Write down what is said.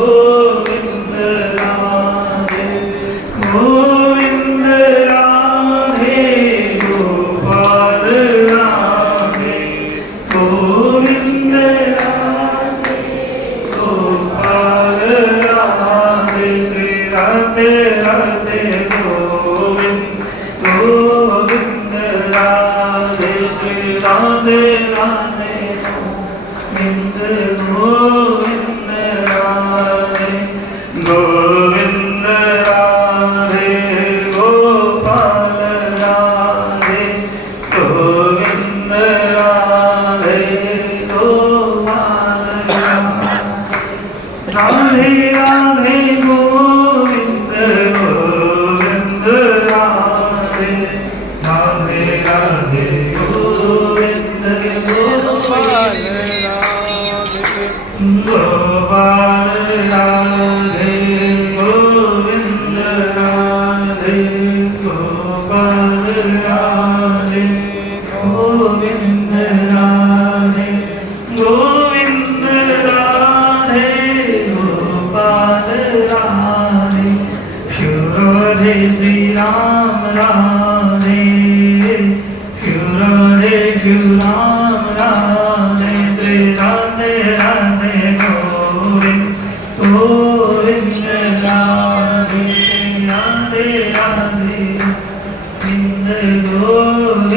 Govind Radhe Govind Radhe Gopal Radhe Govind Radhe Gopal Radhe Shri Radhe Radhe Govind Govind Radhe Shri Radhe Radhe Govind Govind Radhe Govind Radhe Gopal Radhe Govind Radhe Gopal Radhe Radhe Govind Govind Radhe Radhe Radhe Govind Gopal Gopal Radhe Govind Radhe Gopal Radhe Govind Radhe Govind Radhe Gopal Radhe Shiv Radhe Shri Ram Ram